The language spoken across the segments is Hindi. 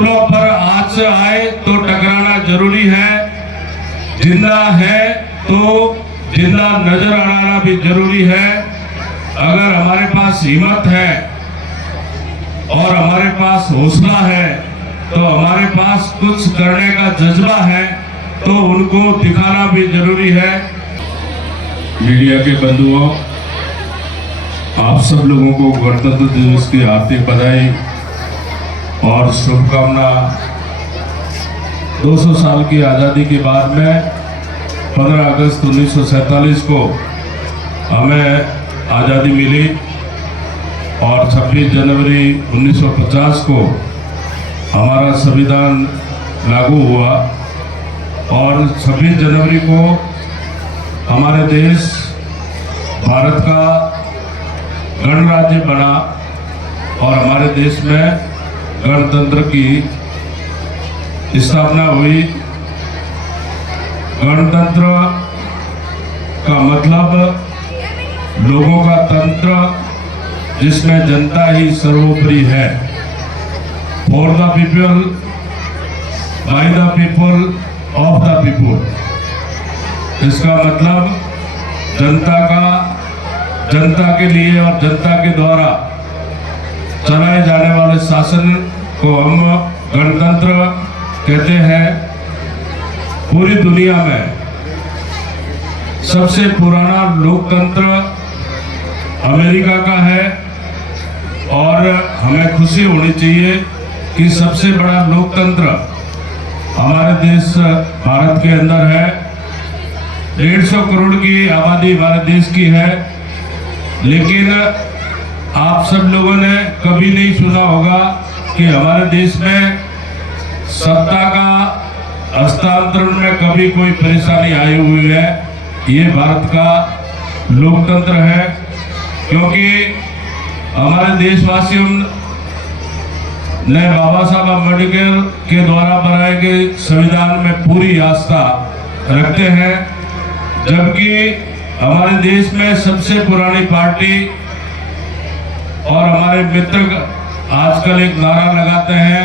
असूलों पर आज से आए तो टकराना जरूरी है। जिंदा है तो जिंदा नजर आना भी जरूरी है। अगर हमारे पास हिम्मत है और हमारे पास हौसला है तो हमारे पास कुछ करने का जज्बा है तो उनको दिखाना भी जरूरी है। मीडिया के बंधुओं, आप सब लोगों को गणतंत्र दिवस की हार्दिक बधाई और शुभकामना। 200 साल की आज़ादी के बाद में 15 अगस्त 1947 को हमें आज़ादी मिली और 26 जनवरी 1950 को हमारा संविधान लागू हुआ और 26 जनवरी को हमारे देश भारत का गणराज्य बना और हमारे देश में गणतंत्र की स्थापना हुई। गणतंत्र का मतलब लोगों का तंत्र जिसमें जनता ही सर्वोपरि है। For the people, by the people, of the people. इसका मतलब जनता के लिए और जनता के द्वारा चलाए जाने वाले शासन को हम गणतंत्र कहते हैं। पूरी दुनिया में सबसे पुराना लोकतंत्र अमेरिका का है और हमें खुशी होनी चाहिए कि सबसे बड़ा लोकतंत्र हमारे देश भारत के अंदर है। 150 करोड़ की आबादी हमारे देश की है, लेकिन आप सब लोगों ने कभी नहीं सुना होगा कि हमारे देश में सत्ता का हस्तांतरण में कभी कोई परेशानी आई हुई है। ये भारत का लोकतंत्र है, क्योंकि हमारे देशवासियों ने बाबा साहब अम्बेडकर के द्वारा बनाए गए संविधान में पूरी आस्था रखते हैं। जबकि हमारे देश में सबसे पुरानी पार्टी और हमारे मित्र आजकल एक नारा लगाते हैं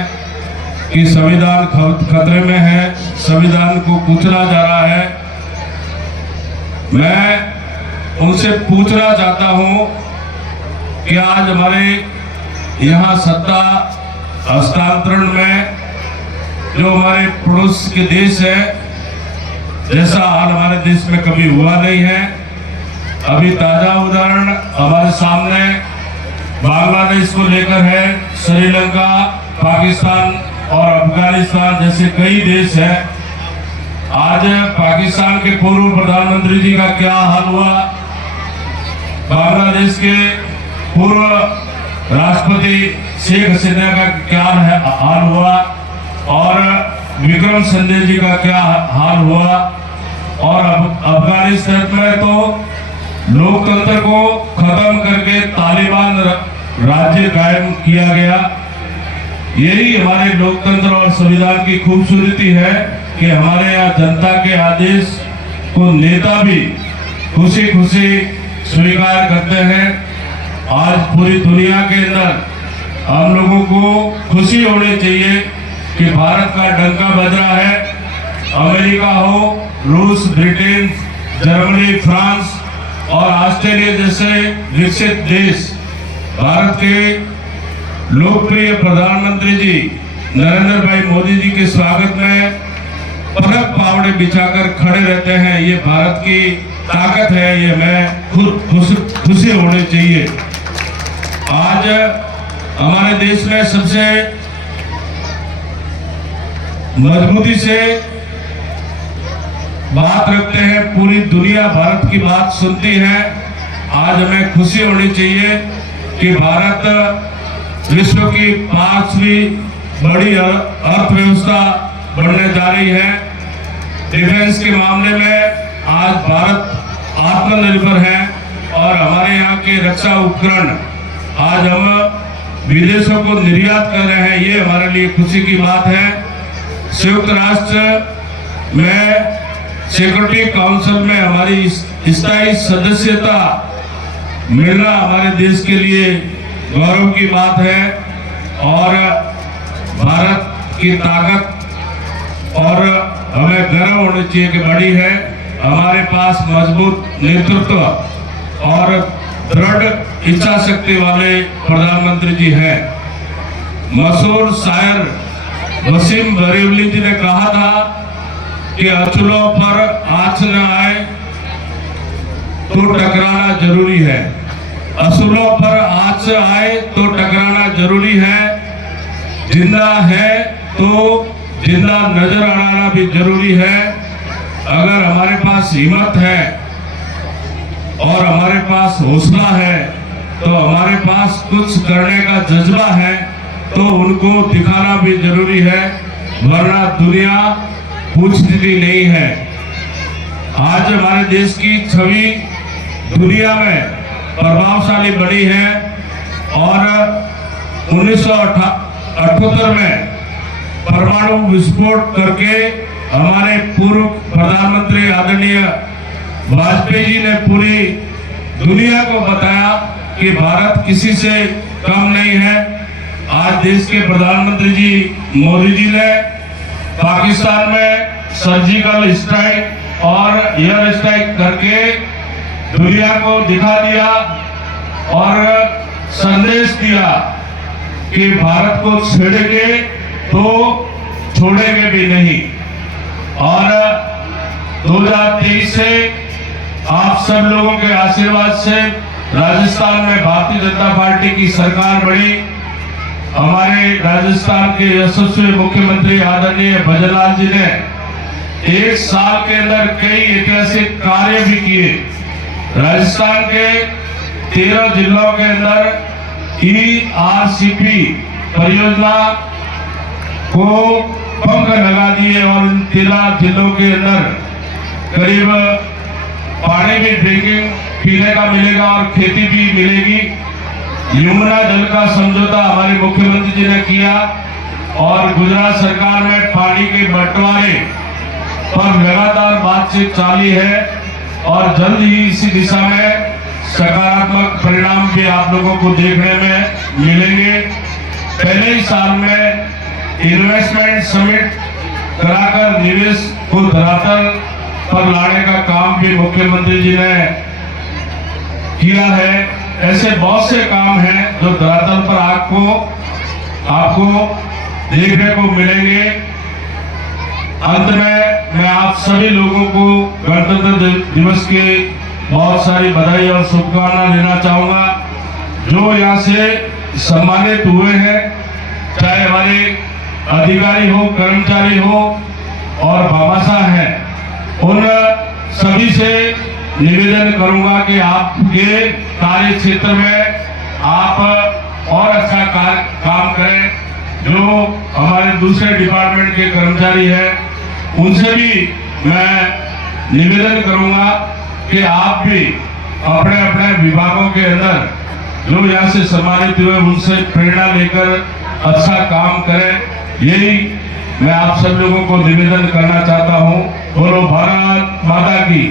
कि संविधान खतरे में है, संविधान को कुचला जा रहा है। मैं उनसे पूछना चाहता हूं कि आज हमारे यहाँ सत्ता हस्तांतरण में जो हमारे पड़ोस के देश है, जैसा हाल हमारे देश में कभी हुआ नहीं है। अभी ताजा उदाहरण हमारे सामने बांग्लादेश को लेकर है। श्रीलंका, पाकिस्तान और अफगानिस्तान जैसे कई देश हैं। आज पाकिस्तान के पूर्व प्रधानमंत्री जी का क्या हाल हुआ, बांग्लादेश के पूर्व राष्ट्रपति शेख हसीना का क्या हाल हुआ और विक्रम संजय जी का क्या हाल हुआ। और अफगानिस्तान में तो लोकतंत्र को खत्म करके तालिबान राज्य कायम किया गया। यही हमारे लोकतंत्र और संविधान की खूबसूरती है कि हमारे यहाँ जनता के आदेश को नेता भी खुशी खुशी स्वीकार करते हैं। आज पूरी दुनिया के अंदर हम लोगों को खुशी होनी चाहिए कि भारत का डंका बज रहा है। अमेरिका हो, रूस, ब्रिटेन, जर्मनी, फ्रांस और ऑस्ट्रेलिया जैसे विकसित देश भारत के लोकप्रिय प्रधानमंत्री जी नरेंद्र भाई मोदी जी के स्वागत में पलक पावड़े बिछाकर खड़े रहते हैं। ये भारत की ताकत है, ये मैं खुद खुशी होनी चाहिए। आज हमारे देश में सबसे मजबूती से बात रखते हैं, पूरी दुनिया भारत की बात सुनती है। आज हमें खुशी होनी चाहिए कि भारत विश्व की 5वीं बड़ी अर्थव्यवस्था बढ़ने जा रही है। डिफेंस के मामले में आज भारत आत्मनिर्भर है और हमारे यहाँ के रक्षा उपकरण आज हम विदेशों को निर्यात कर रहे हैं। ये हमारे लिए खुशी की बात है। संयुक्त राष्ट्र में सिक्योरिटी काउंसिल में हमारी स्थायी सदस्यता मिलना हमारे देश के लिए गौरव की बात है और भारत की ताकत और हमें गर्व होना चाहिए कि बड़ी है। हमारे पास मजबूत नेतृत्व और दृढ़ इच्छा शक्ति वाले प्रधानमंत्री जी हैं। मशहूर शायर वसीम बरेलवी जी ने कहा था कि अचूलों पर आँच न आए तो टकराना जरूरी है, असूलों पर आँच आए तो टकराना जरूरी है, जिंदा है तो जिंदा नजर आना भी जरूरी है। अगर हमारे पास हिम्मत है और हमारे पास हौसला है तो हमारे पास कुछ करने का जज्बा है तो उनको दिखाना भी जरूरी है, वरना दुनिया पूछती नहीं है। आज हमारे देश की छवि दुनिया में प्रभावशाली बनी है और 1978 में परमाणु विस्फोट करके हमारे पूर्व प्रधानमंत्री आदरणीय वाजपेयी जी ने पूरी दुनिया को बताया कि भारत किसी से कम नहीं है। आज देश के प्रधानमंत्री जी मोदी जी ने पाकिस्तान में सर्जिकल स्ट्राइक और एयर स्ट्राइक करके दुनिया को दिखा दिया और संदेश दिया कि भारत को छेड़ेंगे तो छोड़ेंगे भी नहीं। और 2023 से आप सब लोगों के आशीर्वाद से राजस्थान में भारतीय जनता पार्टी की सरकार बनी। हमारे राजस्थान के यशस्वी मुख्यमंत्री आदरणीय भजनलाल जी ने 1 साल के अंदर कई ऐतिहासिक कार्य भी किए। राजस्थान के 13 जिलों के अंदर ERCP परियोजना को पंख लगा दिए और इन 13 जिलों के अंदर करीब पानी भी ड्रिंकिंग पीने का मिलेगा और खेती भी मिलेगी। यमुना जल का समझौता हमारे मुख्यमंत्री जी ने किया और गुजरात सरकार में पानी के बंटवारे पर लगातार बातचीत जारी है और जल्द ही इसी दिशा में सकारात्मक परिणाम भी आप लोगों को देखने में मिलेंगे। पहले ही साल में इन्वेस्टमेंट समिट कराकर निवेश को धरातल पर लाने का काम भी मुख्यमंत्री जी ने किया है। ऐसे बहुत से काम हैं जो धरातल पर आपको देखने को मिलेंगे। अंत में मैं आप सभी लोगों को गणतंत्र दिवस के बहुत सारी बधाई और शुभकामनाएं देना चाहूंगा। जो यहाँ से सम्मानित हुए हैं, चाहे हमारे अधिकारी हो, कर्मचारी हो और भामाशाह हैं, उन सभी से निवेदन करूंगा कि आपके कार्य क्षेत्र में आप और अच्छा काम करें। जो हमारे दूसरे डिपार्टमेंट के कर्मचारी हैं, उनसे भी मैं निवेदन करूंगा कि आप भी अपने अपने विभागों के अंदर जो यहाँ से सम्मानित हुए उनसे प्रेरणा लेकर अच्छा काम करें। यही मैं आप सब लोगों को निवेदन करना चाहता हूँ। बोलो भारत माता की।